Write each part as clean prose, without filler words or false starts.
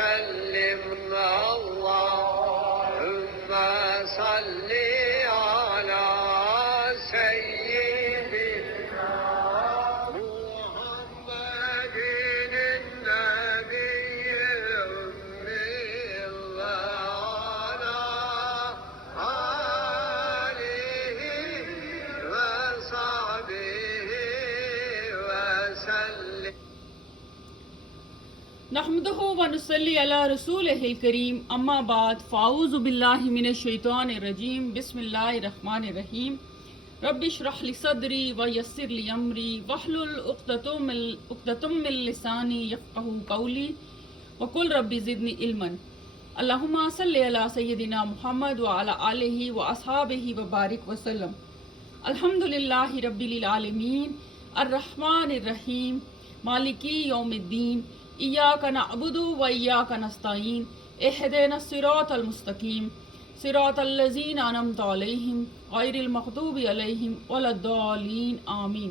وسلم اللهم صل على سيدنا محمد النبي الأمي وعلى آله وصحبه وسلم. नहमदुहु व नुसल्ली अला रसूलिहिल करीम अम्मा बाद फ़ाऊज़ु बिल्लाहि मिनश शैतानिर रजीम बिस्मिल्लाहिर रहमानिर रहीम रब्बि इश्रह लि सदरी व यस्सिर लि अमरी वहलुल उक़दतुम मिन लिसानी यफ़क़हू क़ौली व कुल रब्बि ज़िदनी इल्मन अल्लाहुम्मा सल्लि अला सय्यिदिना मुहम्मद व अला आलिहि व अस्हाबिहि व बारिक व सल्लम. अल्हम्दुलिल्लाहि रब्बिल आलमीन अर्रहमानिर रहीम मालिकी यौमिद्दीन इय्याका नअबुदु व इय्याका नस्तईन इहदिनस सिरातल मुस्तकीम सिरातल लज़ीना अनअमता अलैहिम गैरिल मग़दूबि अलैहिम वलद्दालीन आमीन.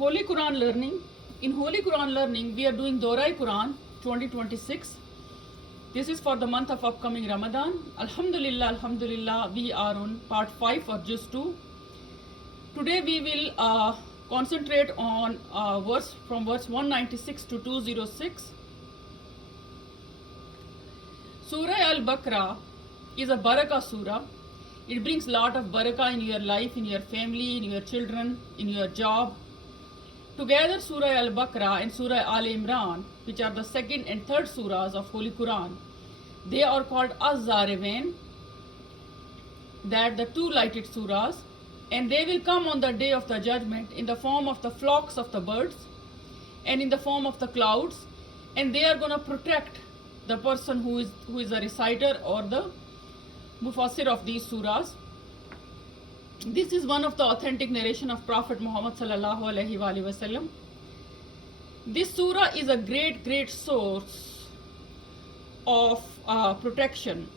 Holy Quran learning. In Holy Quran learning, we are doing Dorai Quran 2026. This is for the month of upcoming Ramadan. Alhamdulillah, Alhamdulillah, we are on part 5 or Juz 2. Today we will concentrate on from verse 196 to 206. Surah Al-Baqarah is a barakah surah. It brings lot of barakah in your life, in your family, in your children, in your job. Together Surah Al-Baqarah and Surah Al-Imran, which are the second and third surahs of Holy Quran, they are called Az-Zarivain, that the two lighted surahs, and they will come on the day of the judgment in the form of the flocks of the birds and in the form of the clouds, and they are going to protect the person who is a reciter or the mufassir of these surahs. This is one of the authentic narration of Prophet Muhammad sallallahu alaihi wasallam. This surah is a great source of protection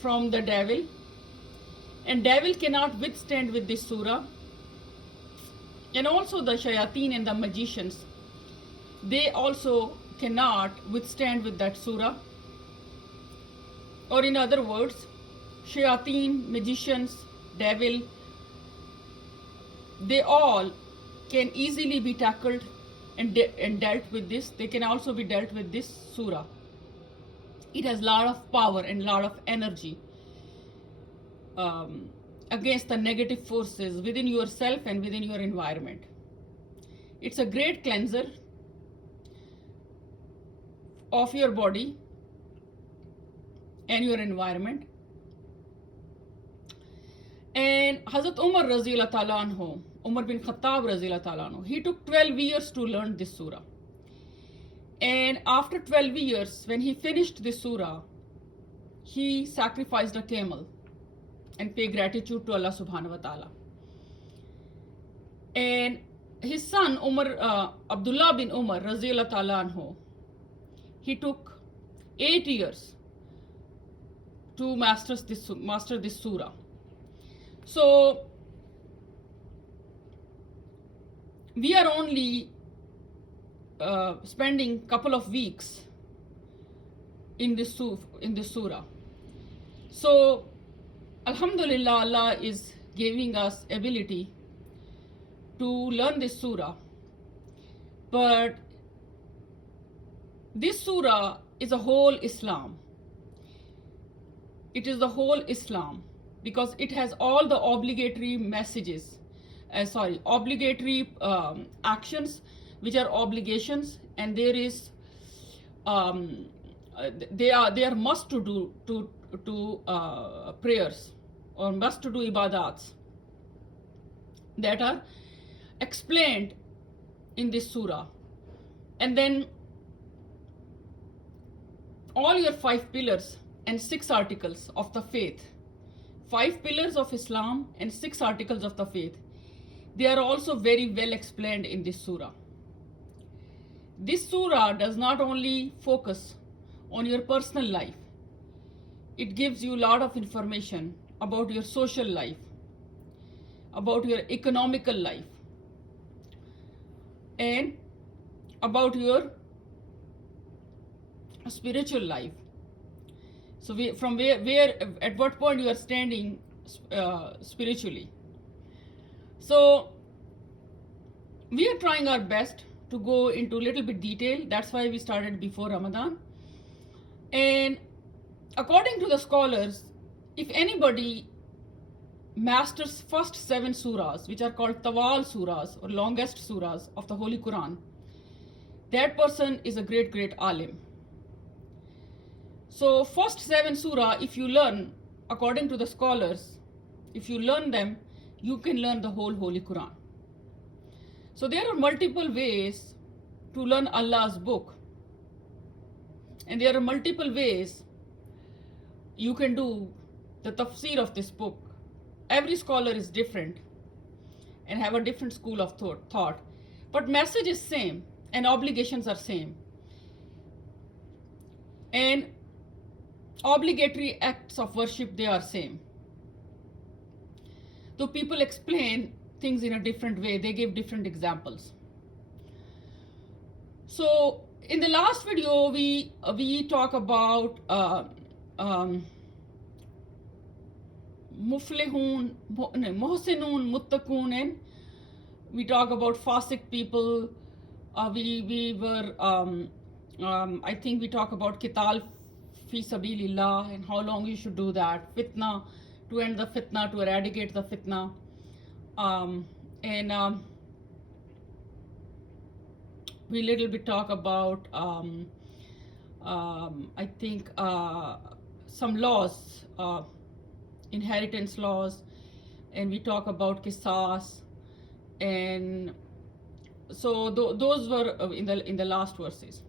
from the devil, and devil cannot withstand with this surah. And also the shayateen and the magicians, they also cannot withstand with that surah. Or in other words, shayateen, magicians, devil, they all can easily be tackled and dealt with this. They can also be dealt with this surah. It has lot of power and lot of energy against the negative forces within yourself and within your environment. It's a great cleanser of your body and your environment. And Hazrat Umar Raziyallahu Ta'ala anhu, Umar bin Khattab Raziyallahu Ta'ala anhu, he took 12 years to learn this surah. And after 12 years, when he finished this surah, he sacrificed a camel and pay gratitude to Allah subhanahu wa ta'ala. And his son Abdullah bin Umar Raziyallahu Ta'ala anhu, he took 8 years to master this surah. So we are only spending couple of weeks in this surah. So Alhamdulillah, Allah is giving us ability to learn this surah. But this surah is a whole Islam. It is the whole Islam because it has all the obligatory messages, obligatory actions which are obligations, and there is they are must to do prayers or must to do ibadats that are explained in this surah. And then all your 5 pillars and 6 articles of the faith, 5 pillars of Islam and 6 articles of the faith, they are also very well explained in this surah. This surah does not only focus on your personal life, it gives you a lot of information about your social life, about your economical life, and about your spiritual life. So from where at what point you are standing spiritually. So we are trying our best to go into a little bit detail. That's why we started before Ramadan. And according to the scholars, if anybody masters first 7 surahs, which are called Tawal surahs or longest surahs of the Holy Quran, that person is a great alim. So first 7 surah, if you learn, according to the scholars, if you learn them, you can learn the whole Holy Quran. So there are multiple ways to learn Allah's book. And there are multiple ways you can do the tafsir of this book. Every scholar is different and have a different school of thought. But message is same and obligations are same. And obligatory acts of worship, they are same. Though people explain things in a different way, they give different examples. So in the last video, we talk about Muflihun, Muhsinun, Muttaqun, and we talk about Fasik people. We were, I think we talk about Qital fi Sabilillah and how long you should do that. Fitna, to end the fitna, to eradicate the fitna. We little bit talk about, I think, some laws, inheritance laws, and we talk about qisas, and so those were in the last verses.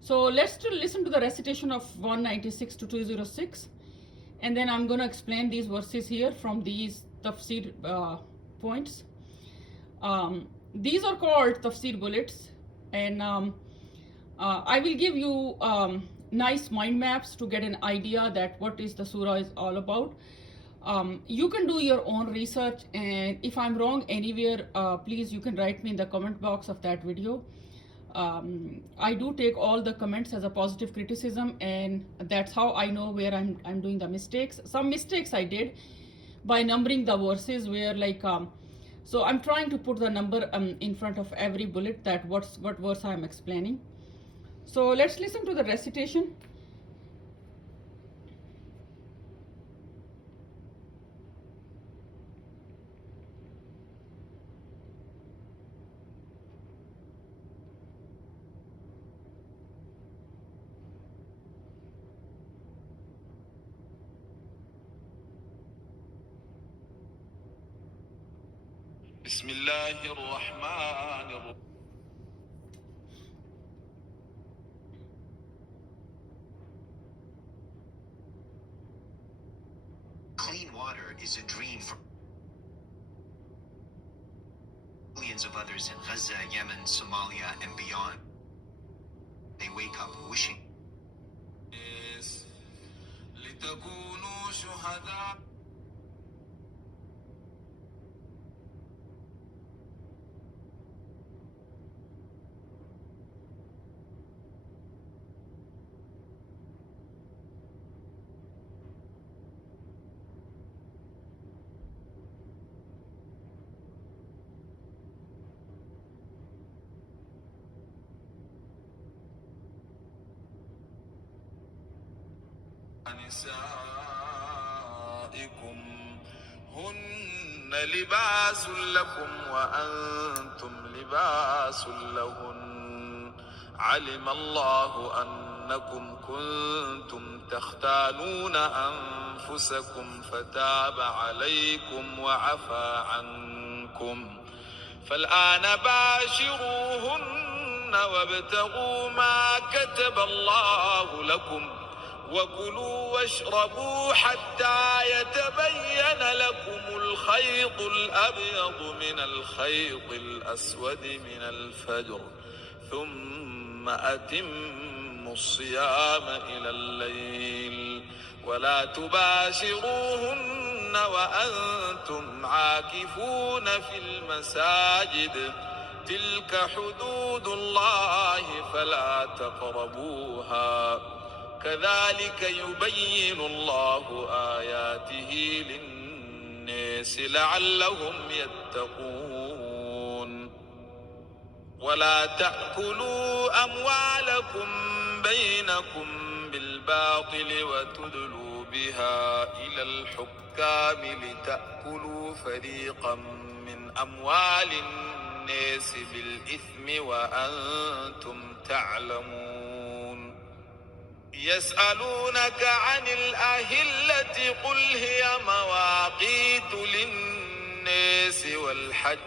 So let's listen to the recitation of 196 to 206, and then I'm going to explain these verses here from these tafsir points. These are called tafsir bullets, and I will give you nice mind maps to get an idea that what is the surah is all about. You can do your own research, and if I'm wrong anywhere, please you can write me in the comment box of that video. I do take all the comments as a positive criticism, and that's how I know where I'm doing the mistakes. Some mistakes I did by numbering the verses, where like so I'm trying to put the number in front of every bullet, that what verse I'm explaining. So let's listen to the recitation. بسم الله الرحمن الرحيم. Clean water is a dream for millions of others in Gaza, Yemen, Somalia, and beyond. They wake up wishing. لتكونوا شهداء. نسائكم هن لباس لكم وأنتم لباس لهن علم الله أنكم كنتم تختانون أنفسكم فتاب عليكم وعفى عنكم فالآن باشروهن وابتغوا ما كتب الله لكم وكلوا واشربوا حتى يتبين لكم الخيط الأبيض من الخيط الأسود من الفجر ثم أتموا الصيام إلى الليل ولا تباشروهن وأنتم عاكفون في المساجد تلك حدود الله فلا تقربوها كذلك يبين الله آياته للناس لعلهم يتقون ولا تأكلوا أموالكم بينكم بالباطل وتدلوا بها إلى الحكام لتأكلوا فريقا من أموال الناس بالإثم وأنتم تعلمون يسألونك عن الأهلة قل هي مواقيت للناس والحج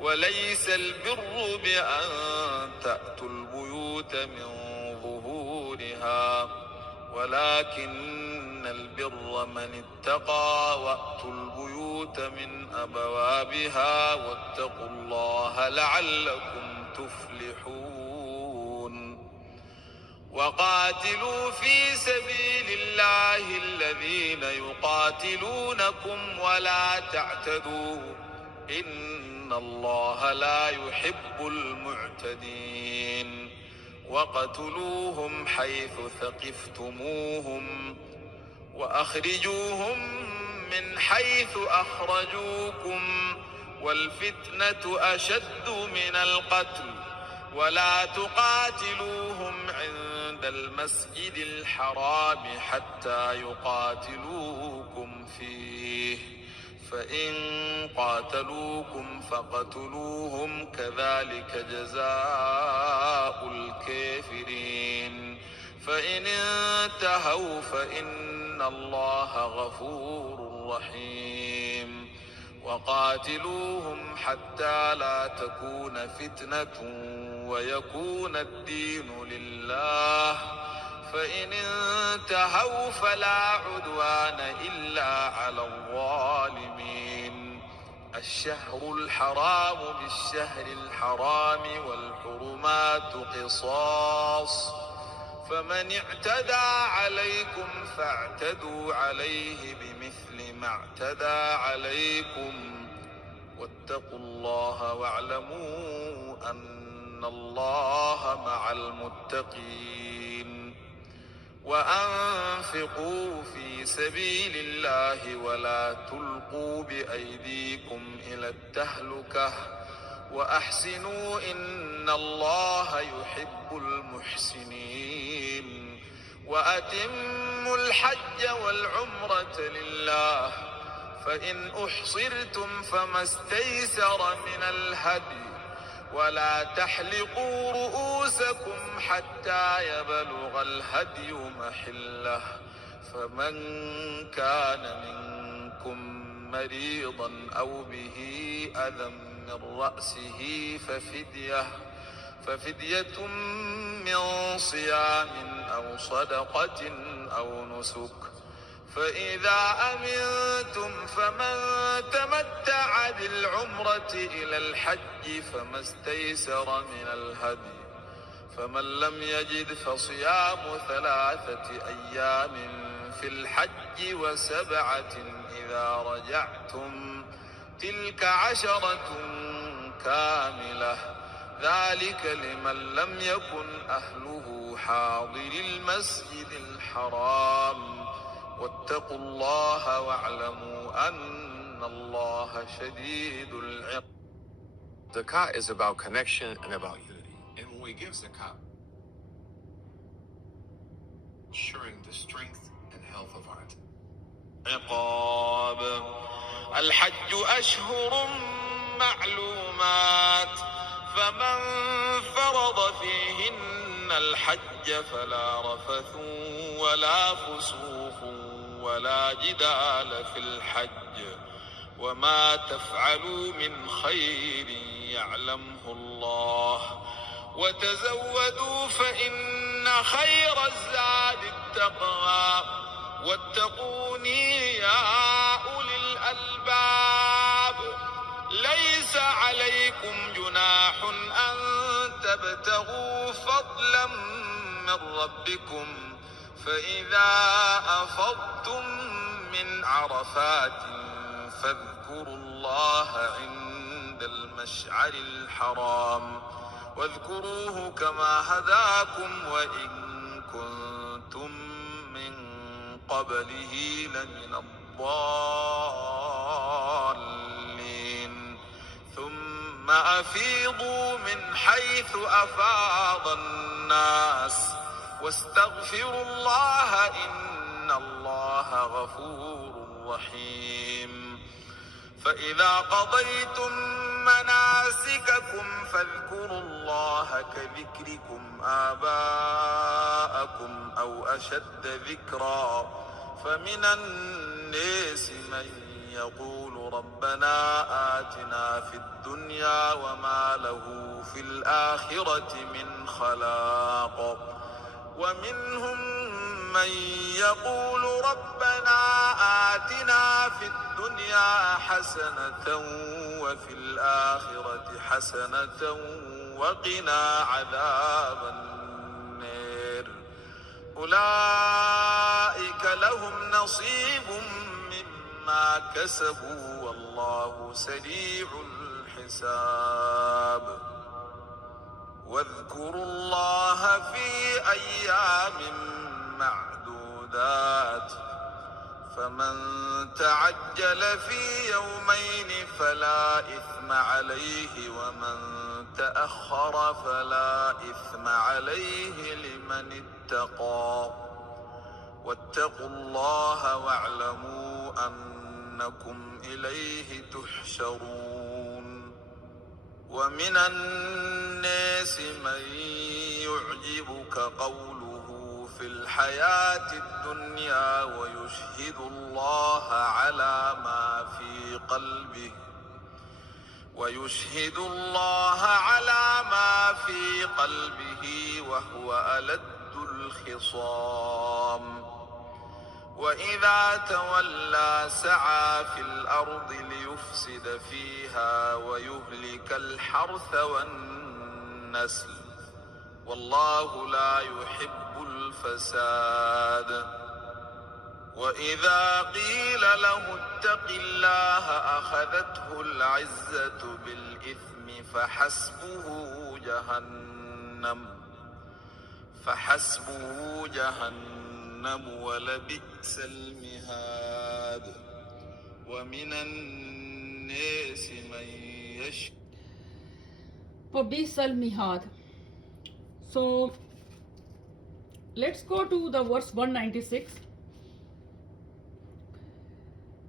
وليس البر بأن تأتوا البيوت من ظهورها ولكن البر من اتقى وأتوا البيوت من أبوابها واتقوا الله لعلكم تفلحون وقاتلوا في سبيل الله الذين يقاتلونكم ولا تعتدوا إن الله لا يحب المعتدين وقتلوهم حيث ثقفتموهم وأخرجوهم من حيث أخرجوكم والفتنة أشد من القتل ولا تقاتلوهم عند المسجد الحرام حتى يقاتلوكم فيه فإن قاتلوكم فاقتلوهم كذلك جزاء الكافرين فإن انتهوا فإن الله غفور رحيم وقاتلوهم حتى لا تكون فتنة ويكون الدين لله فإن انتهوا فلا عدوان إلا على الظالمين الشهر الحرام بالشهر الحرام والحرمات قصاص فمن اعتدى عليكم فاعتدوا عليه بمثل ما اعتدى عليكم واتقوا الله واعلموا أن الله مع المتقين وأنفقوا في سبيل الله ولا تلقوا بأيديكم إلى التهلكة وأحسنوا إن الله يحب المحسنين وأتموا الحج والعمرة لله فإن أحصرتم فما استيسر من الهدي ولا تحلقوا رؤوسكم حتى يبلغ الهدي محله فمن كان منكم مريضا أو به أذى من رأسه ففدية من صيام أو صدقة أو نسك فإذا أمنتم فمن تمتع بالعمرة إلى الحج فما استيسر من الهدي فمن لم يجد فصيام 3 أيام في الحج و7 إذا رجعتم تلك 10 كاملة ذلك لمن لم يكن أهله حاضر المسجد الحرام واتقوا الله واعلموا أن الله شديد العقاب. Zakah is about connection and about unity. And when we give zakah, ensuring the strength and health of our عقاب الحج أشهر معلومات فمن فرض فيهن الحج فلا رفث ولا فسوق ولا جدال في الحج وما تفعلوا من خير يعلمه الله وتزودوا فإن خير الزاد التقوى واتقوني يا أولي الألباب ليس عليكم جناح أن تبتغوا فضلا من ربكم فإذا أفضتم من عرفات فاذكروا الله عند المسجد المشعر الحرام واذكروه كما هداكم وإن كنتم من قبله لمن الضالين ثم أفيضوا من حيث أفاض الناس واستغفروا الله إن الله غفور رحيم فإذا قضيتم مناسككم فاذكروا الله كذكركم آباءكم أو أشد ذكرا فمن الناس من يقول ربنا آتنا في الدنيا وما له في الآخرة من خلاق ومنهم من يقول ربنا آتنا في الدنيا حسنة وفي الآخرة حسنة وقنا عذاب النار أولئك لهم نصيب مما كسبوا والله سريع الحساب واذكروا الله في أيام معدودات فمن تعجل في يومين فلا إثم عليه ومن تأخر فلا إثم عليه لمن اتقى واتقوا الله واعلموا أنكم إليه تحشرون ومن الناس من يعجبك قوله في الحياة الدنيا ويشهد الله على ما في قلبه وهو ألد الخصام وإذا تولى سعى في الأرض ليفسد فيها ويهلك الحرث والنسل والله لا يحب الفساد وإذا قيل له اتق الله أخذته العزة بالإثم فحسبه جهنم ولبئس المهاد ومن الناس من وبئس المهاد. So let's go to the verse 196.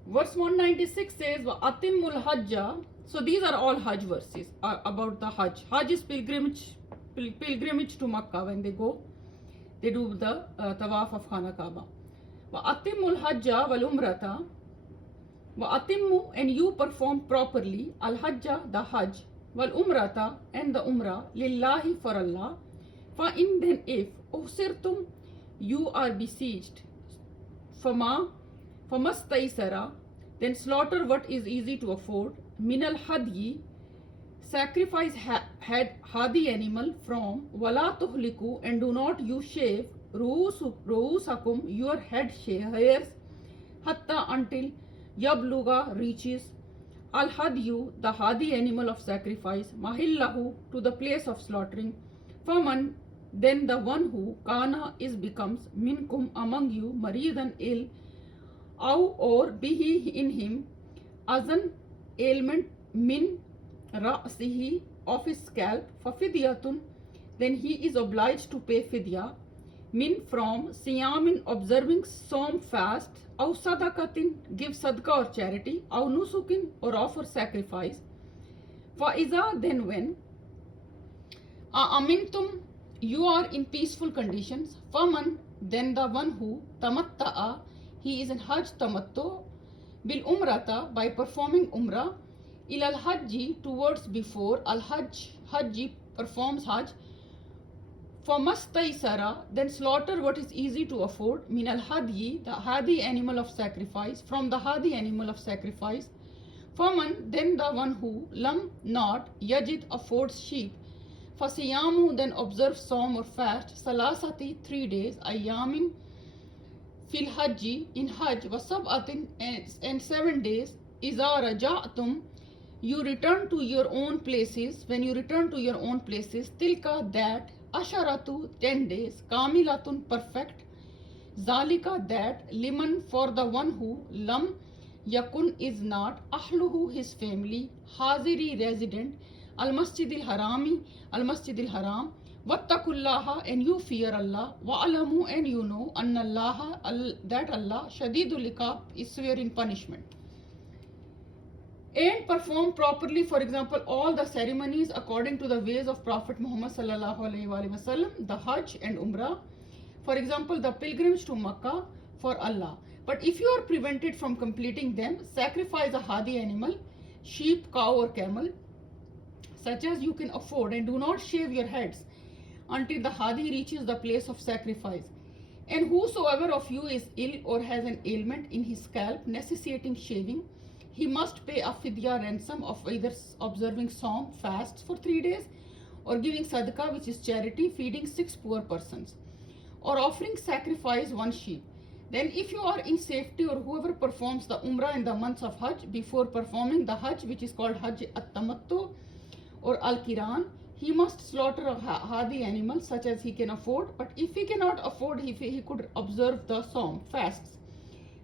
Verse 196 says وَأَتِمُّ الْحَجَّ. So these are all Hajj verses about the Hajj. Hajj is pilgrimage to Makkah. When they go, they do the tawaf of Khana Kaaba. وَأَتِمُّ الْحَجَّ وَالْأُمْرَةَ. وَأَتِمُّ, and you perform properly al-Hajj, the Hajj, wal-Umrata, and the Umrah, lillahi, for Allah. فَإِن, then if, أُحْصِرْتُمْ, you are besieged, فَمَسْتَيْسَرَ, then slaughter what is easy to afford, min al-hadyi, sacrifice hadi animal from, wala tuhliku, and do not you shave, ruusakum, your head hairs, hatta, until, yabluga, reaches, al-hadyu, the hadi animal of sacrifice, mahillahu, to the place of slaughtering, faman, then the one who, kana, becomes, minkum, among you, maridan, ill, aw, or bihi, in him, azan, ailment, min ra'sihi, of his scalp, fafidyatun, then he is obliged to pay fidya, min, from, siyamin, observing som, fast, aw sadaqatin, give sadqa or charity, aw nusukin, or offer sacrifice, fa'iza, then when, amintum, you are in peaceful conditions, faman, then the one who, tamatta'a, he is in Hajj tamattu, bil umrata, by performing umrah, ilal hajji, towards before, al hajji, performs Hajj, for mastaisara, then slaughter what is easy to afford, min al hadyi, the hadi animal of sacrifice, from the hadi animal of sacrifice, faman, then the one who, lam, not, yajid, affords sheep, fasiyamu, then observe som or fast, salasati, 3 days, ayyamin, fil hajji, in Hajj, wa sab'atin, and 7 days, iza raja'tum, you return to your own places, when you return to your own places, tilka, that, asharatu, 10 days, kamilatun, perfect, zalika, that, liman, for the one who, lam, yakun, is not, ahluhu, his family, haziri, resident, al-masjidil harami, al-masjidil haram, wattakullaha, and you fear Allah, wa'alamu, and you know, annallaha, that Allah, shadidul iqab, is severe in punishment. And perform properly, for example, all the ceremonies according to the ways of Prophet Muhammad sallallahu alaihi wasallam, the Hajj and Umrah, for example, the pilgrims to Makkah for Allah. But if you are prevented from completing them, sacrifice a hadi animal, sheep, cow or camel, such as you can afford, and do not shave your heads until the hadi reaches the place of sacrifice. And whosoever of you is ill or has an ailment in his scalp necessitating shaving, he must pay a fidya, ransom, of either observing Sawm, fasts for 3 days, or giving sadaqah, which is charity, feeding 6 poor persons, or offering sacrifice 1 sheep. Then if you are in safety, or whoever performs the Umrah in the months of Hajj, before performing the Hajj, which is called Hajj at-Tamattu or Al-Kiran, he must slaughter a hadi animal such as he can afford. But if he cannot afford, he could observe the Sawm, fasts,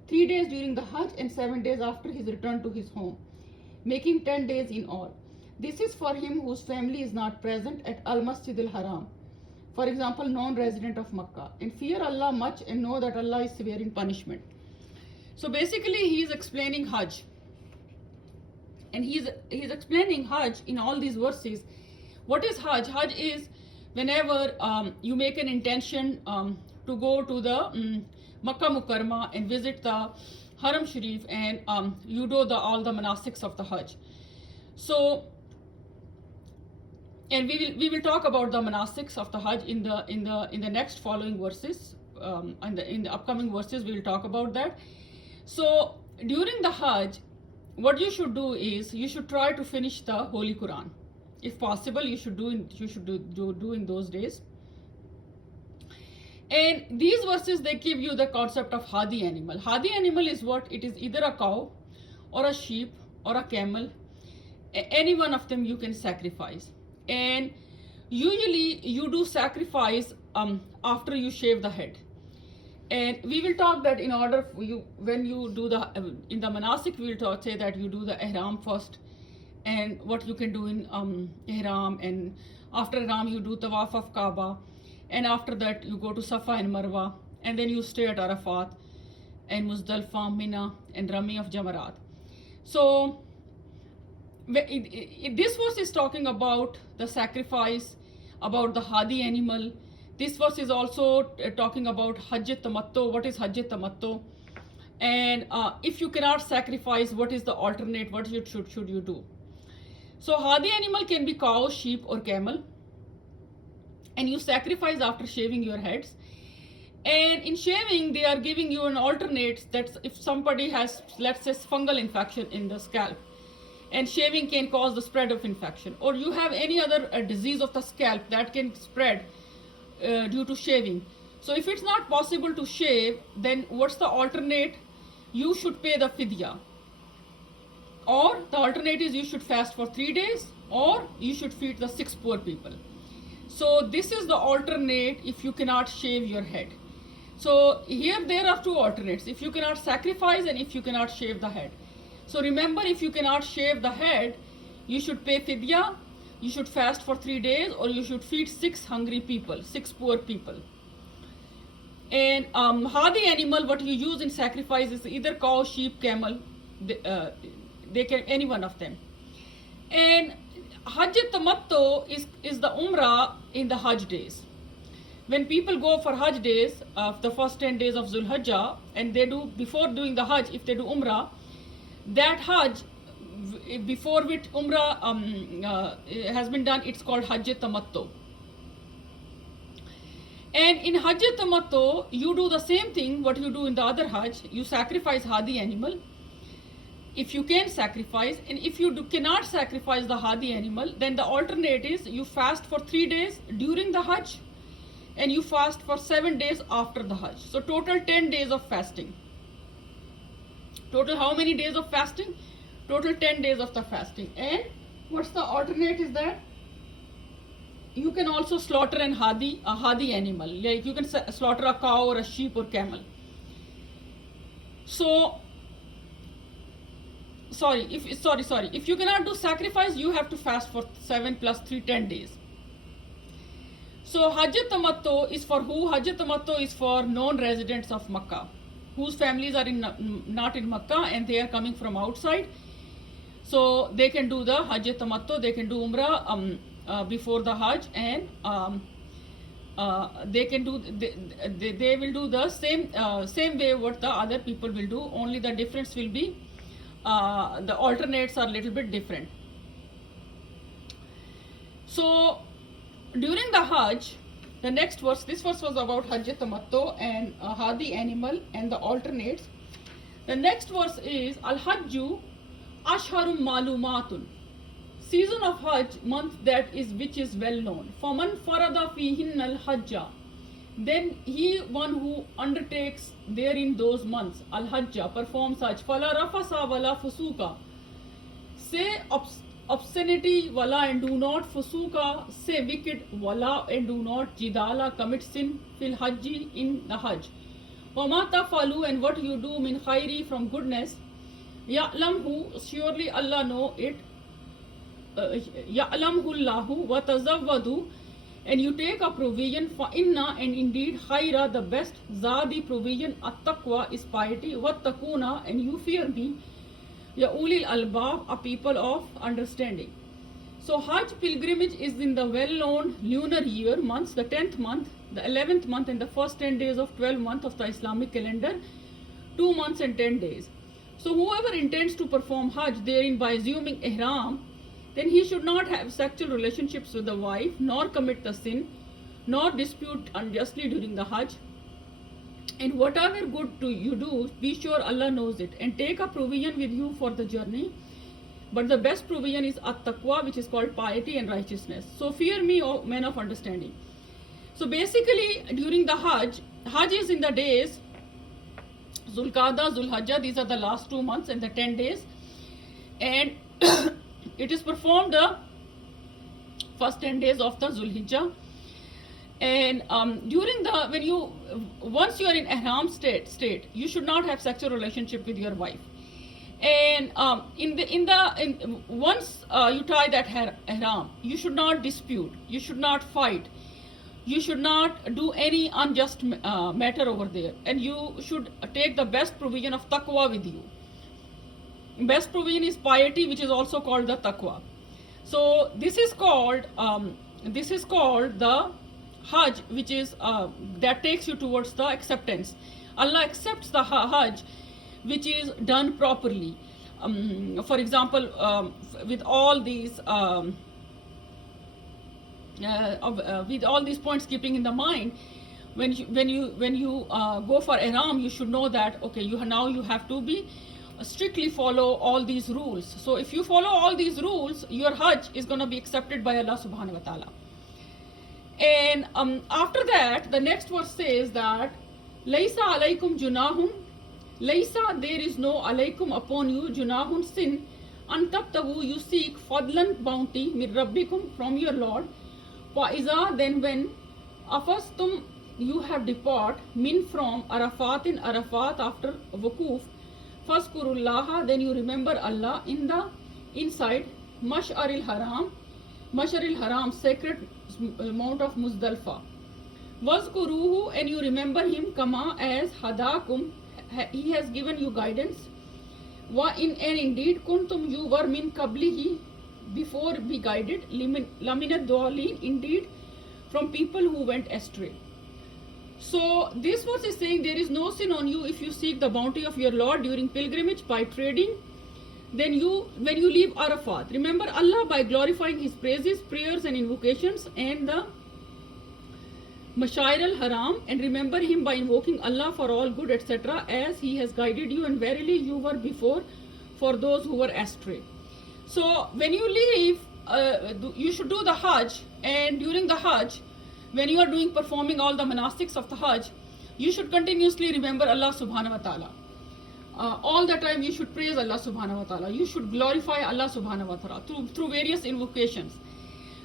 3 days during the Hajj and 7 days after his return to his home, making 10 days in all. This is for him whose family is not present at Al-Masjid al-Haram, for example, non-resident of Makkah. And fear Allah much and know that Allah is severe in punishment. So basically he is explaining Hajj. And he's explaining Hajj in all these verses. What is Hajj? Hajj is whenever you make an intention to go to the Makkah Mukarramah and visit the Haram Sharif, and you do all the manasiks of the Hajj. So, and we will talk about the manasiks of the Hajj in the next following verses. In the upcoming verses we will talk about that. So during the Hajj, what you should do is you should try to finish the Holy Quran. If possible, you should do in those days. And these verses, they give you the concept of hadi animal. Hadi animal is what? It is either a cow or a sheep or a camel. Any one of them you can sacrifice. And usually you do sacrifice after you shave the head. And we will talk that in order for you, when you do in the manasik, we will say that you do the ihram first, and what you can do in ihram, and after ihram you do tawaf of Kaaba, and after that you go to Safa and Marwa, and then you stay at Arafat and Muzdalifah, Mina, and Rami of Jamarat. So this verse is talking about the sacrifice, about the hadi animal. This verse is also talking about Hajj Tamattu. What is Hajj Tamattu? And if you cannot sacrifice, what is the alternate? What should you do? So hadi animal can be cow, sheep or camel. And you sacrifice after shaving your heads. And in shaving, they are giving you an alternate that if somebody has, let's say, fungal infection in the scalp, and shaving can cause the spread of infection, or you have any other disease of the scalp that can spread due to shaving. So if it's not possible to shave, then what's the alternate? You should pay the fidya. Or the alternate is you should fast for 3 days, or you should feed the 6 poor people. So this is the alternate if you cannot shave your head. So here there are 2 alternates. If you cannot sacrifice and if you cannot shave the head. So remember, if you cannot shave the head, you should pay fidya, you should fast for 3 days, or you should feed 6 hungry people, 6 poor people. And hadi animal, what you use in sacrifice is either cow, sheep, camel. They can, any one of them. And Hajj Tamattu is the Umrah in the Hajj days. When people go for Hajj days, the first 10 days of Zulhijjah, and they do, before doing the Hajj, if they do Umrah, that Hajj, before which Umrah has been done, it's called Hajj Tamattu. And in Hajj Tamattu, you do the same thing what you do in the other Hajj. You sacrifice hadi animal, if you can sacrifice. And if you cannot sacrifice the hadi animal, then the alternate is you fast for 3 days during the Hajj, and you fast for 7 days after the Hajj. So total 10 days of fasting. Total how many days of fasting? Total 10 days of the fasting. And what's the alternate is that you can also slaughter a hadi animal. Like you can slaughter a cow or a sheep or camel. So, if you cannot do sacrifice, you have to fast for 7 plus 3, 10 days. So Hajj Tamattu is for who? Hajj Tamattu is for non-residents of Makkah, whose families are not in Makkah and they are coming from outside. So they can do the Hajj Tamattu, they can do Umrah before the Hajj, and they can do they will do the same way what the other people will do. Only the difference will be the alternates are a little bit different. So during the Hajj, the next verse, this verse was about Hajj Tamattu and Hadi animal and the alternates. The next verse is Al Hajju Ashharum Malumatun. Season of Hajj, month that is which is well known. Faman farada fihin al Hajja. Then he one who undertakes therein those months, al Hajja, performs Hajj. Fala rafasa wala fusuka. Say obscenity wala and do not fusuka. Say wicked wala and do not jidala, commit sin fil Hajji in the Hajj. Wama tafalu, and what you do min khairi from goodness. Ya'lamhu, surely Allah know it. Ya'lamhullahu wa tazawwadu, and you take a provision for inna, and indeed khaira, the best, zadi provision, at-taqwa is piety, wattaquna, and you fear me, ya ulil albab, a people of understanding. So Hajj pilgrimage is in the well-known lunar year months, the 10th month, the 11th month, and the first 10 days of 12th month of the Islamic calendar, 2 months and 10 days. So whoever intends to perform Hajj therein by assuming ihram, then he should not have sexual relationships with the wife, nor commit the sin, nor dispute unjustly during the Hajj. And whatever good you do, be sure Allah knows it, and take a provision with you for the journey. But the best provision is at-taqwa, which is called piety and righteousness. So fear me, O men of understanding. So basically, during the Hajj is in the days Zulqa'dah, Zulhajjah, these are the last 2 months and the 10 days. And it is performed the first 10 days of the Zulhijjah. And once you are in ihram state, you should not have sexual relationship with your wife. And once you tie that ihram, you should not dispute, you should not fight, you should not do any unjust matter over there, and you should take the best provision of taqwa with you. Best provision is piety, which is also called the taqwa. So this is called the Hajj, which is that takes you towards the acceptance. Allah accepts the Hajj which is done properly. For example, with all these points keeping in the mind, when you go for ihram, you should know that okay, you have to be strictly follow all these rules. So if you follow all these rules, your Hajj is going to be accepted by Allah subhanahu wa ta'ala. And after that, the next verse says that Laysa alaykum junahun, Laysa, there is no alaykum upon you, junahun, sin, antabtagu, you seek fadlan, bounty, mir rabbikum, from your Lord, wa iza, then when afastum, you have depart, min, from Arafat, in Arafat, after wukuf, faskurullaha, then you remember Allah in the inside Mash'aril Haram, sacred mount of Muzdalfa. Wazkuruhu, and you remember him, kama, as hadakum, he has given you guidance. Wa in, and indeed, kuntum, you were min qablihi, before be guided, laminad dhalin, indeed, from people who went astray. So this verse is saying there is no sin on you if you seek the bounty of your Lord during pilgrimage by trading. Then when you leave Arafat, remember Allah by glorifying His praises, prayers and invocations, and the Mash'ar al-Haram, and remember Him by invoking Allah for all good, etc., as He has guided you, and verily you were before for those who were astray. So when you leave, you should do the Hajj, and during the Hajj, when you are performing all the monastics of the Hajj, you should continuously remember Allah subhanahu wa ta'ala. all the time you should praise Allah subhanahu wa ta'ala. You should glorify Allah subhanahu wa ta'ala through various invocations.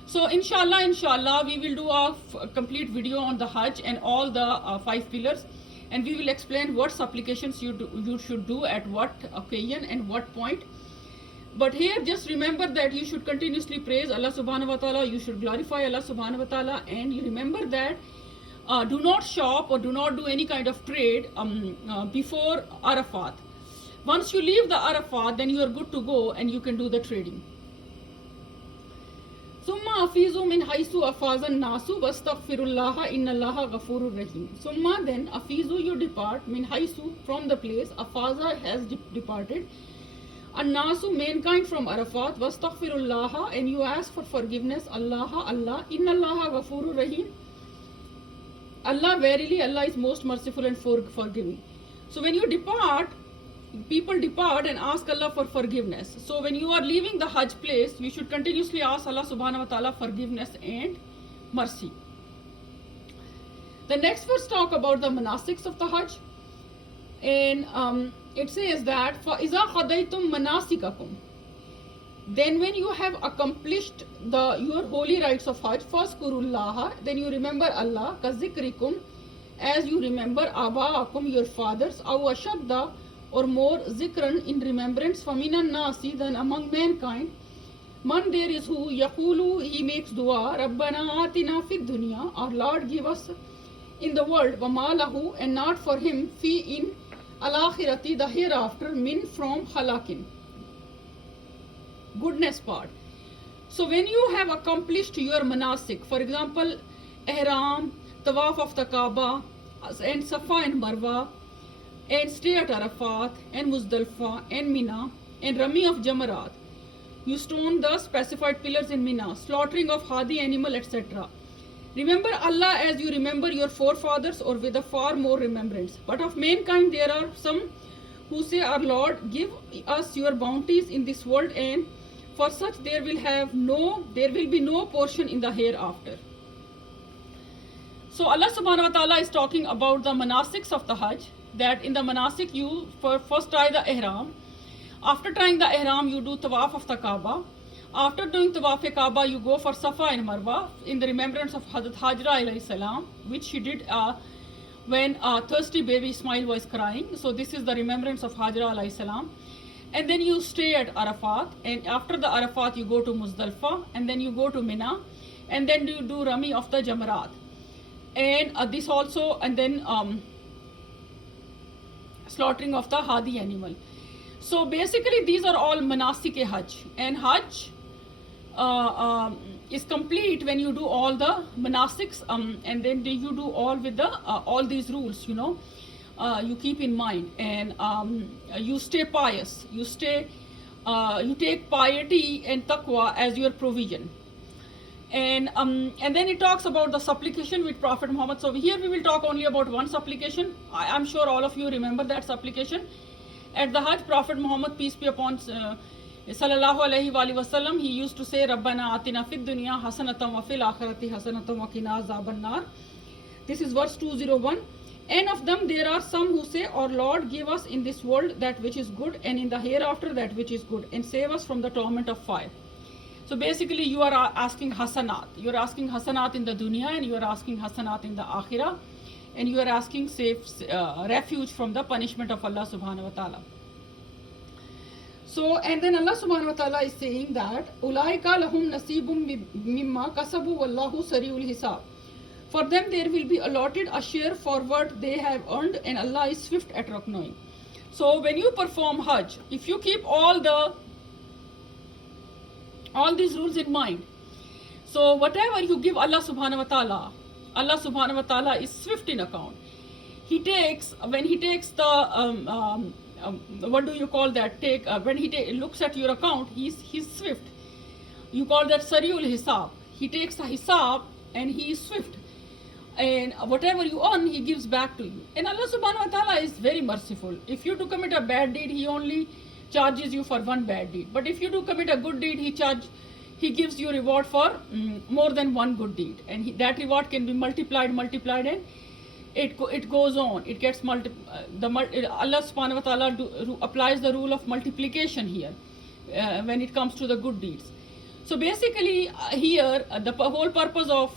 So inshallah, we will do a complete video on the Hajj and all the 5 pillars, and we will explain what supplications you should do at what occasion and what point. But here just remember that you should continuously praise Allah subhanahu wa ta'ala, you should glorify Allah subhanahu wa ta'ala, and you remember that do not shop or do not do any kind of trade before Arafat. Once you leave the Arafat, then you are good to go and you can do the trading. Summa afizu min haisu afazan nasu wastaghfirullaha innallaha ghafurur rahim. Summa then afizu, you depart, min haisu, from the place, afaza has departed, an-nasu, mankind, from Arafat, wastaghfirullaha, and you ask for forgiveness, Allah, innallaha ghafurur rahim. Allah, verily Allah is most merciful and forgiving. So when you depart, people depart and ask Allah for forgiveness. So when you are leaving the Hajj place, you should continuously ask Allah subhanahu wa ta'ala forgiveness and mercy. The next verse talk about the manasiks of the Hajj, and it says that فَإِذَا خَضَيْتُمْ مَنَاسِكَكُمْ, then when you have accomplished your holy rites of Hajj, فَاسْكُرُوا, then you remember Allah, كَذِكْرِكُمْ, as you remember Aba'akum, your fathers, أَوْ أَشَدَّ, or more, zikran, in remembrance, فَمِنَ النَّاسِ, then among mankind, man, there is who, yaqulu, he makes dua, Rabbana atina fid dunya, our Lord give us in the world, وَمَا لَهُ, and not for him, fi, in al-akhirati, the hereafter, min, from halakin, goodness part. So when you have accomplished your manasik, for example, ihram, tawaf of the Kaaba, and Safa and Marwa, and stay at Arafat, and Muzdalfa, and Mina, and Rami of Jamarat, you stone the specified pillars in Mina, slaughtering of hadi animal, etc. Remember Allah as you remember your forefathers, or with a far more remembrance. But of mankind there are some who say, our Lord, give us your bounties in this world, and for such there will be no portion in the hereafter. So Allah subhanahu wa ta'ala is talking about the manasiks of the Hajj, that in the manasik you first tie the ihram. After tying the ihram, you do tawaf of the Kaaba. After doing tawaf of Kaaba, you go for Safa and Marwa in the remembrance of Hazrat Hajra alayhi salam, which she did when thirsty baby Ismail was crying. So this is the remembrance of Hajra alayhi salam. And then you stay at Arafat, and after the Arafat you go to Muzdalfa, and then you go to Mina, and then you do Rami of the Jamarat, and this also, and then slaughtering of the hadi animal. So basically these are all manasik Hajj, and Hajj is complete when you do all the manasiks, and then you do all with the all these rules, you keep in mind, and you stay pious, you take piety and taqwa as your provision, and then it talks about the supplication with Prophet Muhammad. So here we will talk only about one supplication. I'm sure all of you remember that supplication. At the Hajj, Prophet Muhammad, peace be upon sallallahu alaihi wa sallam, he used to say, Rabbana atina fid dunya hasanatan wa fil akhirati hasanatan wa qina azaban nar. This is verse 201. And of them there are some who say, our Lord, give us in this world that which is good, and in the hereafter that which is good, and save us from the torment of fire. So basically you are asking hasanat. You are asking hasanat in the dunya, and you are asking hasanat in the akhirah, and you are asking refuge from the punishment of Allah subhanahu wa ta'ala. So, and then Allah subhanahu wa ta'ala is saying that ulaika lahum nasibum mimma kasabu wallahu sariul hisab. For them there will be allotted a share for what they have earned, and Allah is swift at reckoning. So when you perform Hajj, if you keep all these rules in mind, so whatever you give Allah subhanahu wa ta'ala is swift in account. When he takes the what do you call that? When he looks at your account, he's swift. You call that sariul hisab. He takes the hisab and he is swift. And whatever you earn, he gives back to you. And Allah subhanahu wa ta'ala is very merciful. If you do commit a bad deed, he only charges you for one bad deed. But if you do commit a good deed, he gives you reward for more than one good deed. And that reward can be multiplied, it goes on. It gets Allah subhanahu wa ta'ala applies the rule of multiplication here when it comes to the good deeds. So basically here the whole purpose of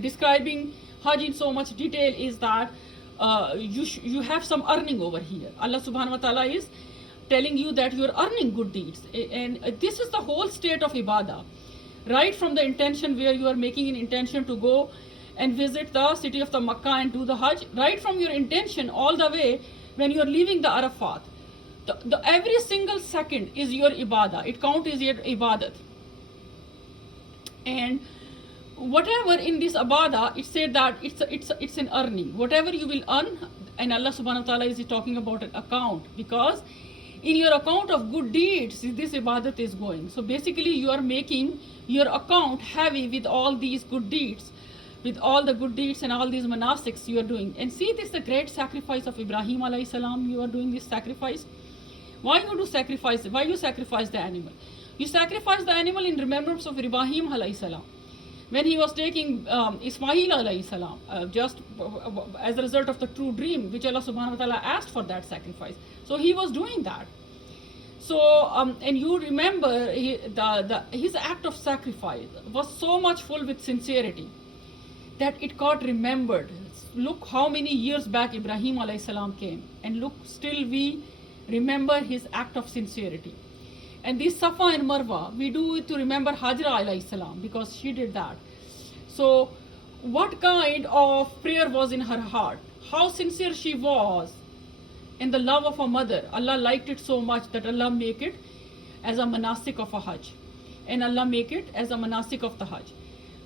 describing Hajj in so much detail is that you have some earning over here. Allah subhanahu wa ta'ala is telling you that you are earning good deeds, and this is the whole state of ibadah, right from the intention where you are making an intention to go and visit the city of the Makkah and do the Hajj, right from your intention all the way when you are leaving the Arafat. Every single second is your ibadah. It counts as your ibadat. And whatever in this ibadah, it said that it's an earning. Whatever you will earn, and Allah subhanahu wa ta'ala is talking about an account, because in your account of good deeds, this ibadat is going. So basically you are making your account heavy with all these good deeds, with all the good deeds and all these manasiks you are doing. And see, this is the great sacrifice of Ibrahim alayhi salam. You are doing this sacrifice. Why you do sacrifice? Why you sacrifice the animal? You sacrifice the animal in remembrance of Ibrahim alayhi salam. When he was taking Ismail alayhi salam, just as a result of the true dream, which Allah subhanahu wa ta'ala asked for that sacrifice. So he was doing that. So, and you remember his act of sacrifice was so much full with sincerity that it got remembered. Look how many years back Ibrahim alayhi salam came, and look, still we remember his act of sincerity. And this Safa and Marwa, we do it to remember Hajra alayhi salam, because she did that. So what kind of prayer was in her heart, how sincere she was in the love of her mother. Allah liked it so much that Allah make it as a manasik of a Hajj, and Allah make it as a manasik of the Hajj.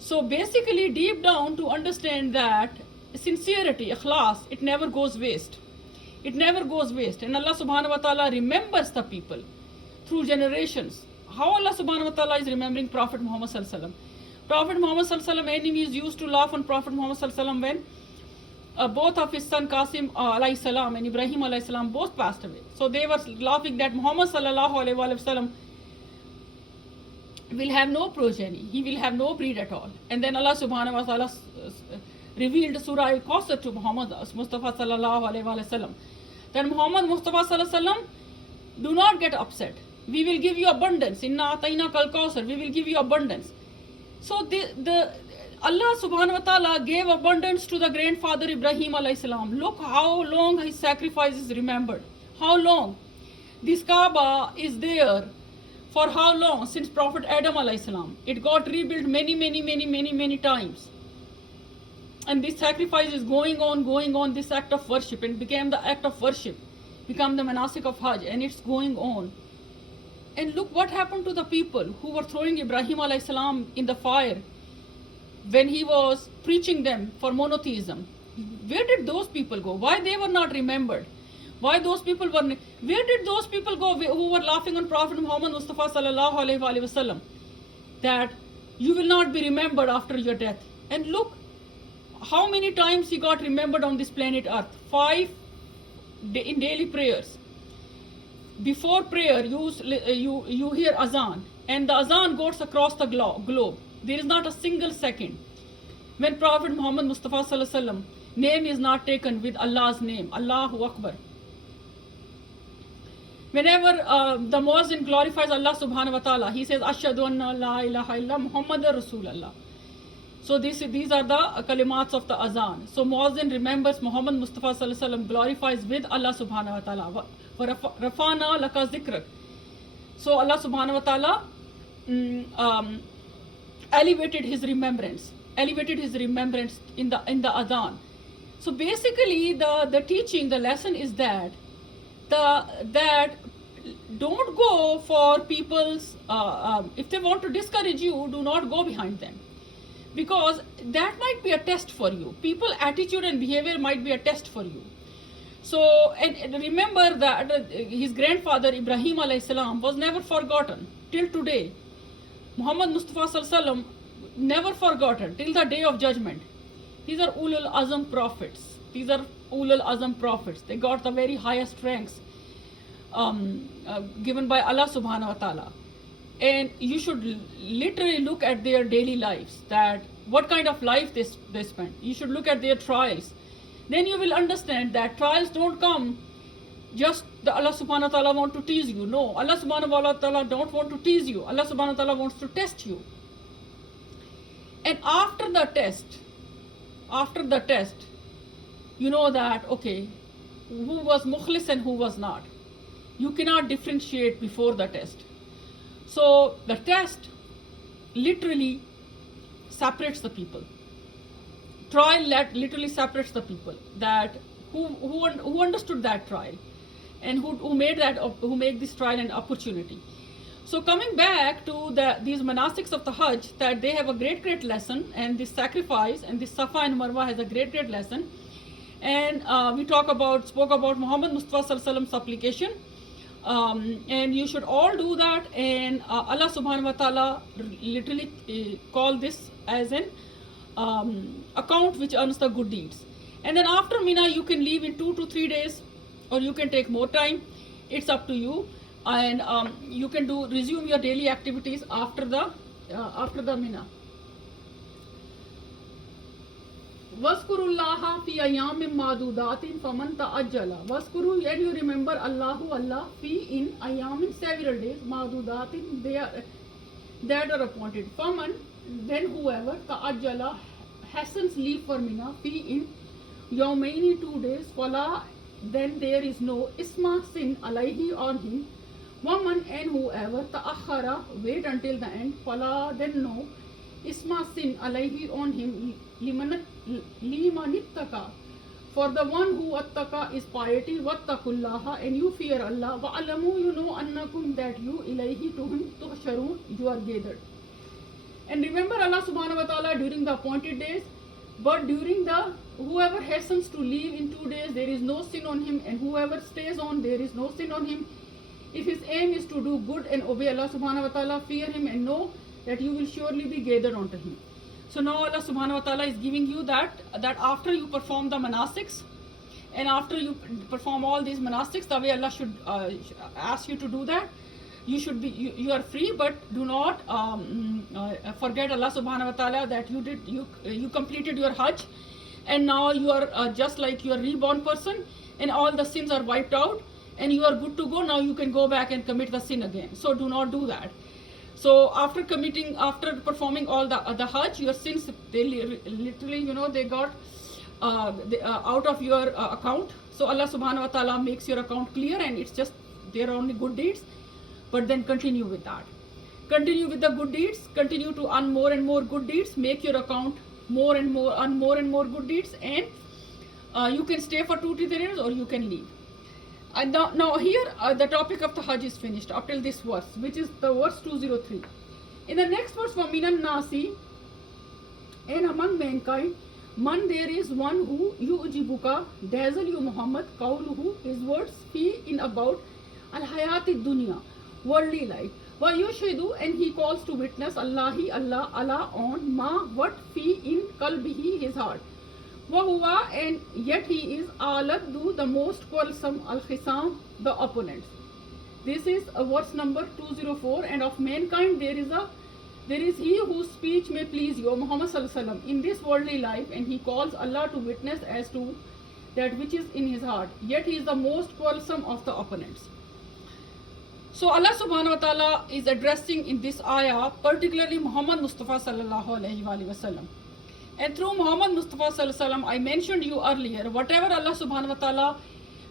So basically deep down to understand that sincerity, ikhlas, it never goes waste. It never goes waste. And Allah subhanahu wa ta'ala remembers the people through generations. How Allah subhanahu wa ta'ala is remembering Prophet Muhammad sallallahu alaihi wasallam. Prophet Muhammad sallallahu alaihi wasallam, enemies used to laugh on Prophet Muhammad sallallahu alaihi wasallam when both of his son Qasim alayhi salam and Ibrahim alayhi salam both passed away. So they were laughing that Muhammad sallallahu alaihi wasallam will have no progeny, he will have no breed at all. And then Allah subhanahu wa ta'ala revealed Surah Al-Kawthar to Muhammad Mustafa sallallahu alaihi wasallam, that Muhammad Mustafa sallallahu alaihi wasallam, do not get upset, we will give you abundance. Inna atayna kal Kawthar, we will give you abundance. So the Allah subhanahu wa ta'ala gave abundance to the grandfather Ibrahim alayhi salam. Look how long his sacrifice is remembered. How long? This Kaaba is there for how long? Since Prophet Adam alayhi salam. It got rebuilt many times. And this sacrifice is going on, this act of worship, and became the act of worship, become the manasik of Hajj, and it's going on. And look what happened to the people who were throwing Ibrahim alayhi salam in the fire when he was preaching them for monotheism. Where did those people go? Why they were not remembered? Why those people were? Where did those people go who were laughing on Prophet Muhammad Mustafa sallallahu alaihi wasallam that you will not be remembered after your death? And look how many times he got remembered on this planet Earth. 5 in daily prayers. Before prayer, you hear azan, and the azan goes across the globe. There is not a single second when Prophet Muhammad Mustafa sallallahu alaihi wasallam name is not taken with Allah's name, Allahu Akbar. Whenever the Muazzin glorifies Allah subhanahu wa ta'ala, he says, Ashhadu anna la ilaha illa Muhammadar Rasulullah. So these are the kalimats of the azan. So Muazzin remembers Muhammad Mustafa sallallahu alaihi wasallam, glorifies with Allah subhanahu wa ta'ala. Rafana laka zikrak. So Allah subhanahu wa ta'ala elevated his remembrance in the adhan. So basically the teaching, the lesson is that don't go for people's if they want to discourage you, do not go behind them, because that might be a test for you. People attitude and behavior might be a test for you. So and remember that his grandfather Ibrahim alayhi salam was never forgotten till today. Muhammad Mustafa sallallahu alaihi wasallam never forgotten till the day of judgment. These are ulul azam prophets. They got the very highest ranks given by Allah subhanahu wa ta'ala. And you should literally look at their daily lives, that what kind of life they spent. You should look at their trials. then you will understand that trials don't come just the Allah subhanahu wa ta'ala want to tease you. No, Allah subhanahu wa ta'ala don't want to tease you. Allah subhanahu wa ta'ala wants to test you. And after the test, you know that, okay, who was mukhlis and who was not. You cannot differentiate before the test. So the test literally separates the people. Trial literally separates the people that who understood that trial and who made this trial an opportunity. So coming back to these monastics of the Hajj, that they have a great lesson, and this sacrifice and this Safa and Marwa has a great lesson. And we spoke about Muhammad Mustafa Sallallahu Alaihi Wasallam's supplication, and you should all do that. And Allah Subhanahu wa Taala literally call this as an account which earns the good deeds. And then after Mina, you can leave in 2 to 3 days, or you can take more time. It's up to you. And you can resume your daily activities after the Mina. Waskurullaha fi ayyamin madudatin faman ta'ajjala. Waskuru, and you remember Allah fi in ayyamin, several days, madudatin, that are appointed. Faman, then whoever, ta'ajjala, hastens leave for Mina, fi in yawmaini, 2 days, fala, then there is no isma, sin, alayhi, on him. Waman, and whoever, ta'akhara, wait until the end, fala, then no isma, sin, alayhi, on him, limanittaka, for the one who attaka is piety, wattakullaha, and you fear Allah, wa'alamu, you know, annakum, that you, ilayhi, to him, tuhsharun, you are gathered. And remember Allah subhanahu wa ta'ala during the appointed days, but during the, whoever hastens to leave in 2 days, there is no sin on him, and whoever stays on, there is no sin on him. If his aim is to do good and obey Allah subhanahu wa ta'ala, fear him and know that you will surely be gathered onto him. So now Allah subhanahu wa ta'ala is giving you that after you perform the monastics, and after you perform all these monastics, the way Allah should ask you to do that, you are free, but do not forget Allah subhanahu wa ta'ala, that you completed your Hajj, and now you are just like you are reborn person, and all the sins are wiped out, and you are good to go. Now you can go back and commit the sin again. So do not do that. So after performing all the Hajj, your sins, they literally, you know, they got out of your account. So Allah subhanahu wa ta'ala makes your account clear, and it's just, there are only good deeds. But then continue with that. Continue with the good deeds. Continue to earn more and more good deeds. Make your account more and more, earn more and more good deeds. And you can stay for 2 to 3 years, or you can leave. And now here the topic of the Hajj is finished up till this verse, which is the verse 203. In the next verse, وَمِنَ النَّاسِ, and among mankind, man, there is one who yu'jibuka, dazzle you Muhammad, qawluhu, his words, fi, in about al-hayati dunya, worldly life, wa yushhidu, and he calls to witness Allahi, Allah on ma, what, fi, in qalbihi, his heart, wa huwa, and yet he is aladdu, the most quarrelsome, al-khisam, the opponents. This is verse number 204. And of mankind there is he whose speech may please you, Muhammad Sallallahu Alaihi Wasallam, in this worldly life, and he calls Allah to witness as to that which is in his heart, yet he is the most quarrelsome of the opponents. So Allah subhanahu wa ta'ala is addressing in this ayah particularly Muhammad Mustafa Sallallahu Alaihi Wasallam. And through Muhammad Mustafa Sallallahu Alaihi Wasallam, I mentioned you earlier, whatever Allah subhanahu wa ta'ala,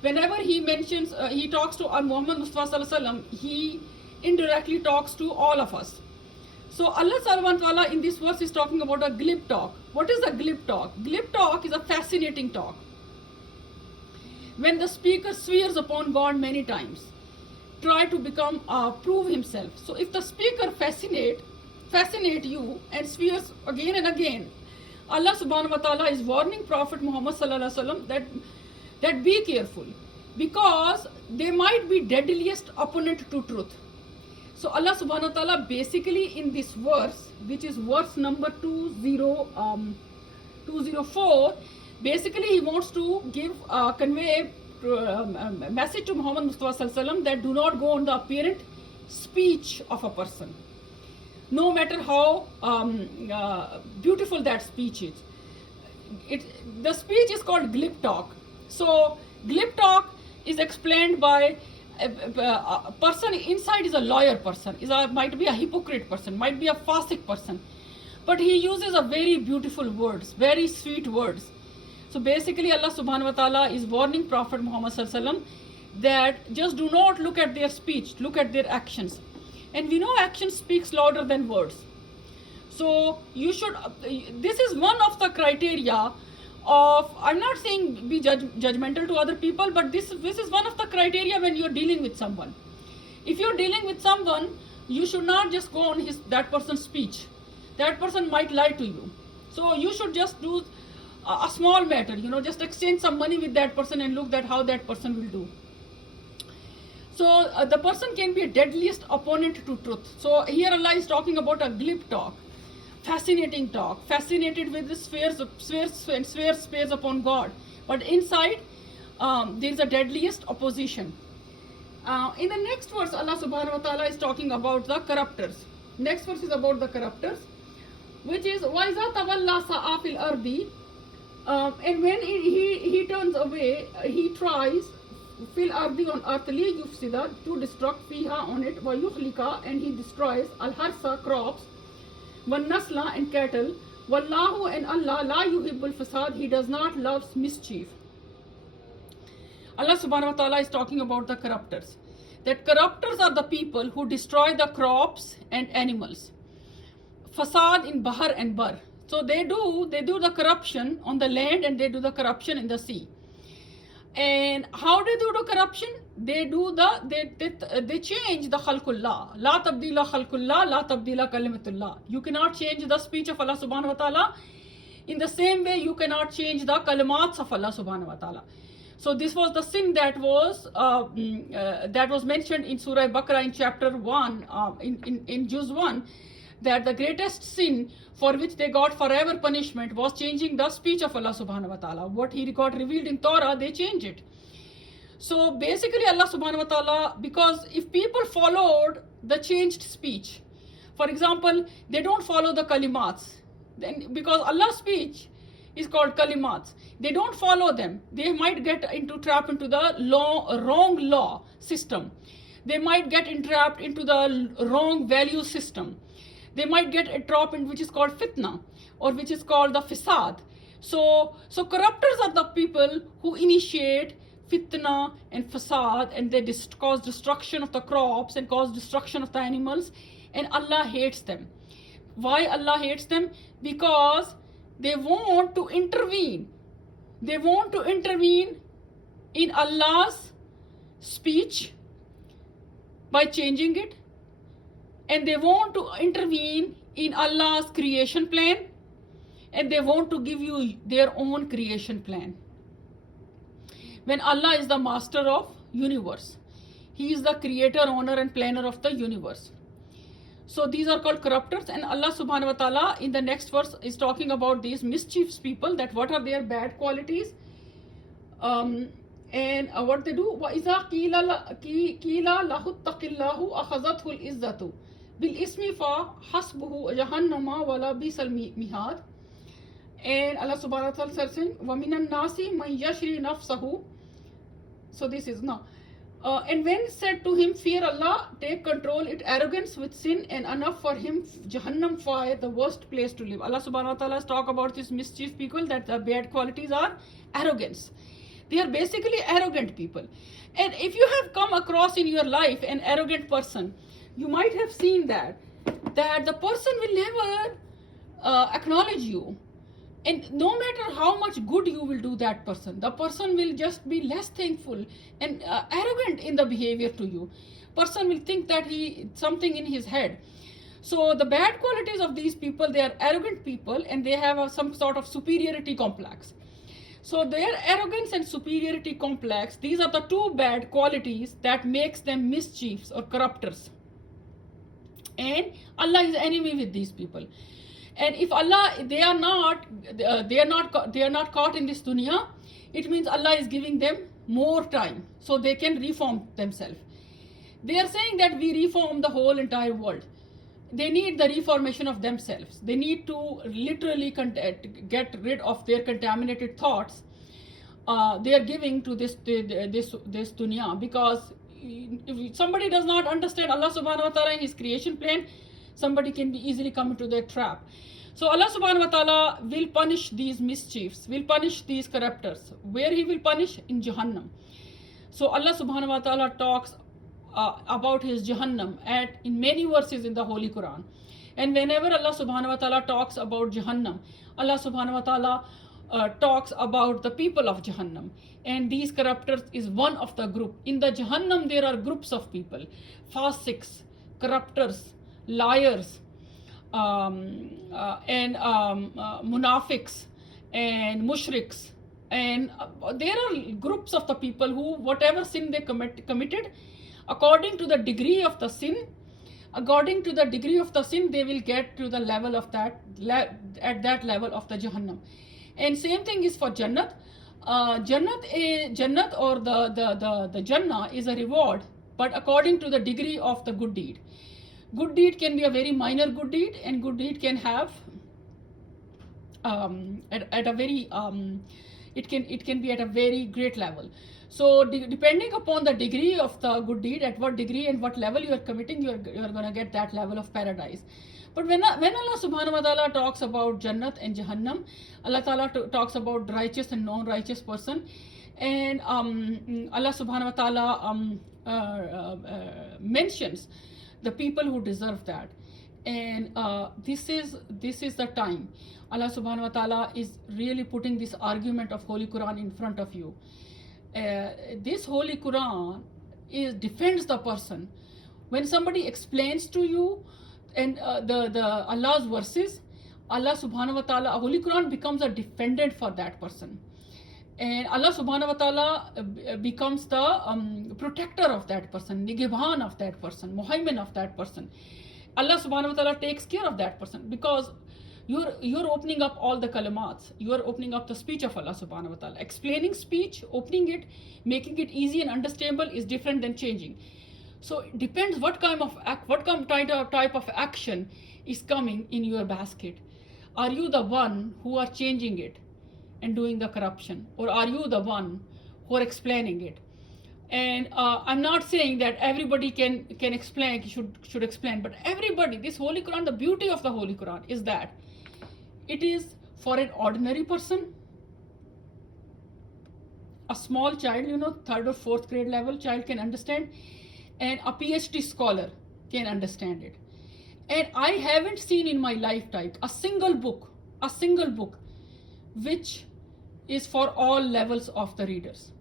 whenever he mentions, he talks to Muhammad Mustafa Sallallahu Alaihi Wasallam, he indirectly talks to all of us. So Allah subhanahu wa ta'ala in this verse is talking about a glib talk. What is a glib talk? Glib talk is a fascinating talk. When the speaker swears upon God many times, try to prove himself. So if the speaker fascinate you and swears again and again, Allah subhanahu wa ta'ala is warning Prophet Muhammad sallallahu alaihi wasallam that be careful, because they might be deadliest opponent to truth. So Allah subhanahu wa ta'ala basically in this verse, which is verse number 204, basically he wants to convey a message to Muhammad Mustafa Sallallahu Alaihi Wasallam that do not go on the apparent speech of a person, no matter how beautiful that speech is. the speech is called glib talk. So glib talk is explained by a person inside is a lawyer person, might be a hypocrite person, might be a fasik person, but he uses a very beautiful words, very sweet words. So basically Allah subhanahu wa ta'ala is warning Prophet Muhammad sallallahu alaihi wasallam that just do not look at their speech, look at their actions. And we know action speaks louder than words. So you should, this is one of the criteria of, I'm not saying be judgmental to other people, but this is one of the criteria when you're dealing with someone. If you're dealing with someone, you should not just go on that person's speech. That person might lie to you. So you should just do a small matter, just exchange some money with that person and look at how that person will do. So the person can be a deadliest opponent to truth. So here Allah is talking about a glib talk, fascinating talk, fascinated with the swears space upon God. But inside, there is a deadliest opposition. In the next verse, Allah subhanahu wa ta'ala is talking about the corruptors. Next verse is about the corruptors, which is وَإِذَا تَوَلَّى سَعَى فِي الْأَرْضِ. And when he turns away, he tries fil ardi on earth li yufsida, to destruct fiha on it, wa yuhlika, and he destroys al harsa, crops, wa nasla, and cattle, wallahu, and Allah la yuhibbul fasad, he does not love mischief. Allah subhanahu wa ta'ala is talking about the corruptors, that corruptors are the people who destroy the crops and animals. Fasad in bahar and bar. So they do the corruption on the land, and they do the corruption in the sea. And how they do the corruption? They change the khalqullah. La tabdila khalqullah, la tabdila kalimatullah. You cannot change the speech of Allah subhanahu wa ta'ala. In the same way, you cannot change the kalimats of Allah subhanahu wa ta'ala. So this was the sin that was mentioned in Surah Baqarah in chapter 1, in Juz 1, that the greatest sin for which they got forever punishment was changing the speech of Allah subhanahu wa ta'ala. What he got revealed in Torah, they change it. So basically Allah subhanahu wa ta'ala, because if people followed the changed speech, for example, they don't follow the kalimats, then because Allah's speech is called kalimats, they don't follow them, they might get trapped into the wrong law system. They might get entrapped into the wrong value system. They might get a drop in which is called fitna, or which is called the fasad. So corruptors are the people who initiate fitna and fasad, and they cause destruction of the crops and cause destruction of the animals, and Allah hates them. Why Allah hates them? Because they want to intervene. They want to intervene in Allah's speech by changing it. And they want to intervene in Allah's creation plan, and they want to give you their own creation plan. When Allah is the master of universe, He is the creator, owner, and planner of the universe. So these are called corruptors, and Allah subhanahu wa ta'ala in the next verse is talking about these mischievous people, that what are their bad qualities, and what they do. وَإِذَا قِيلَ لَهُ اتَّقِ اللَّهُ أَخَذَتْهُ الْإِزَّةُ بِالْإِسْمِ فَحَسْبُهُ جَهَنَّمَ وَلَبِئْسَ الْمِهَادُ. And Allah subhanahu wa ta'ala says, وَمِنَ النَّاسِ مَنْ يَشْرِي نَفْسَهُ. So this is now. And when said to him, fear Allah, take control, it arrogance with sin, and enough for him Jahannam fire, the worst place to live. Allah subhanahu wa ta'ala has talked about these mischief people, that the bad qualities are arrogance. They are basically arrogant people. And if you have come across in your life an arrogant person, you might have seen that the person will never acknowledge you. And no matter how much good you will do that person, the person will just be less thankful and arrogant in the behavior to you. Person will think that something in his head. So the bad qualities of these people, they are arrogant people, and they have some sort of superiority complex. So their arrogance and superiority complex, these are the two bad qualities that makes them mischiefs or corruptors. And Allah is enemy with these people. And if Allah, they are not caught in this dunya, it means Allah is giving them more time so they can reform themselves. They are saying that we reform the whole entire world. they need the reformation of themselves. They need to literally get rid of their contaminated thoughts they are giving to this dunya, because if somebody does not understand Allah subhanahu wa ta'ala and his creation plan, somebody can easily come into their trap. So Allah subhanahu wa ta'ala will punish these mischiefs, will punish these corruptors. Where he will punish? In Jahannam. So Allah subhanahu wa ta'ala talks about his Jahannam in many verses in the Holy Quran. And whenever Allah subhanahu wa ta'ala talks about Jahannam, Allah subhanahu wa ta'ala talks about the people of Jahannam. And these corruptors is one of the group. In the Jahannam there are groups of people: fasiqs, corruptors, liars, and munafiqs and mushriks. And there are groups of the people who, whatever sin they committed, according to the degree of the sin, they will get to the level of that, at that level of the Jahannam. And same thing is for Jannat. Jannat or the Jannah is a reward, but according to the degree of the good deed. Good deed can be a very minor good deed, and good deed can have at a very it can be at a very great level. So depending upon the degree of the good deed, at what degree and what level you are committing, you are going to get that level of paradise. But when Allah subhanahu wa ta'ala talks about Jannat and Jahannam, Allah ta'ala talks about righteous and non-righteous person. And Allah subhanahu wa ta'ala mentions the people who deserve that. And this is the time Allah subhanahu wa ta'ala is really putting this argument of Holy Quran in front of you. This Holy Quran defends the person. When somebody explains to you and the Allah's verses, Allah subhanahu wa ta'ala, Holy Quran becomes a defendant for that person. And Allah subhanahu wa ta'ala becomes the protector of that person, Nigehban of that person, Muhaymin of that person. Allah subhanahu wa ta'ala takes care of that person, because you're opening up all the kalamats. You are opening up the speech of Allah subhanahu wa ta'ala. Explaining speech, opening it, making it easy and understandable is different than changing. So it depends what type of action is coming in your basket. Are you the one who are changing it and doing the corruption, or are you the one who are explaining it? And I'm not saying that everybody can explain, should explain, but everybody, this Holy Quran, the beauty of the Holy Quran is that it is for an ordinary person, a small child, 3rd or 4th grade level child can understand, and a PhD scholar can understand it. And I haven't seen in my lifetime a single book which is for all levels of the readers.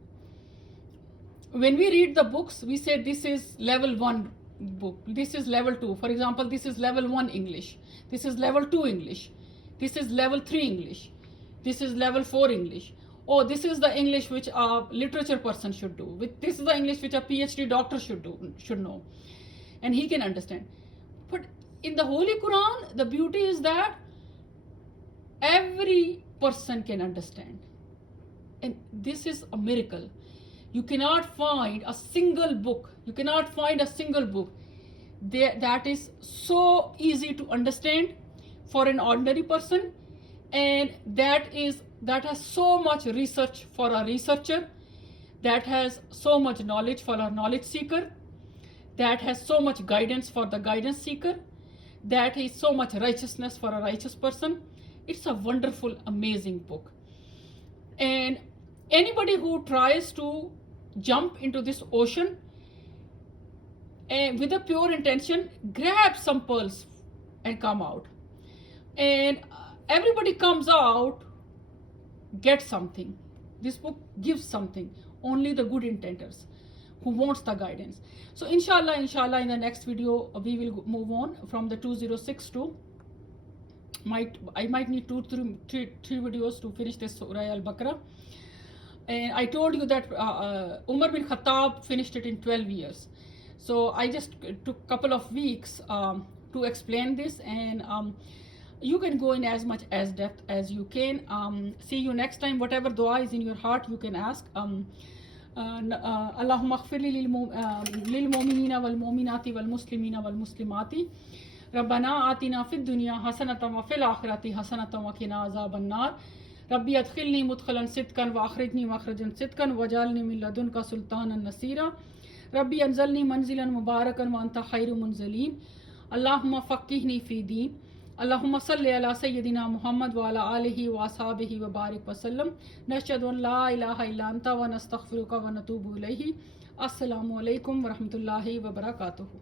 When we read the books, we say this is level 1 book, this is level 2. For example, this is level 1 English, this is level 2 English, this is level 3 English, this is level 4 English. Oh, this is the English which a literature person should do. This is the English which a PhD doctor should know. And he can understand. But in the Holy Quran, the beauty is that every person can understand. And this is a miracle. You cannot find a single book that is so easy to understand for an ordinary person, and that has so much research for a researcher, that has so much knowledge for a knowledge seeker, that has so much guidance for the guidance seeker, that is so much righteousness for a righteous person. It's a wonderful, amazing book. And anybody who tries to jump into this ocean and with a pure intention, grab some pearls and come out. And everybody comes out, get something. This book gives something. Only the good intenders who wants the guidance. So inshallah, in the next video, we will move on from the 206 to, I might need 2-3 videos to finish this Surah Al-Baqarah. And I told you that Umar bin Khattab finished it in 12 years. So I just took a couple of weeks to explain this, and you can go in as much as depth as you can. See you next time. Whatever dua is in your heart, you can ask. Allahumma aghfir li lil mu'minina wal mu'minati wal muslimina wal muslimati. रब्बना आतिना फिद दुनिया हसनतम व fill आखिरति हसनतम व क़िना अज़ाबन्नार रब्बी अदखिलनी मुदखलन सिद्क़न व अखरिजनी मखरजन सिद्क़न वजअलनी मिन लदुनका सुल्तानन नसीरा रब्बी अंज़िलनी मंज़िलन मुबारकन व अंता खैरुल मुंज़िलीन अल्लाहुम्मा फ़क़्क़िहनी फ़ी दीन अल्लाहुम्मा सल्लि अला सय्यदिना मुहम्मद व अला आलिहि व अस्हाबिहि व बारिक वसल्लम नशहदु अन ला इलाहा इल्ला अंता व नस्तग़फिरुका व नतूबु इलैहि। अस्सलामु अलैकुम व रहमतुल्लाहि व बरकातुहू।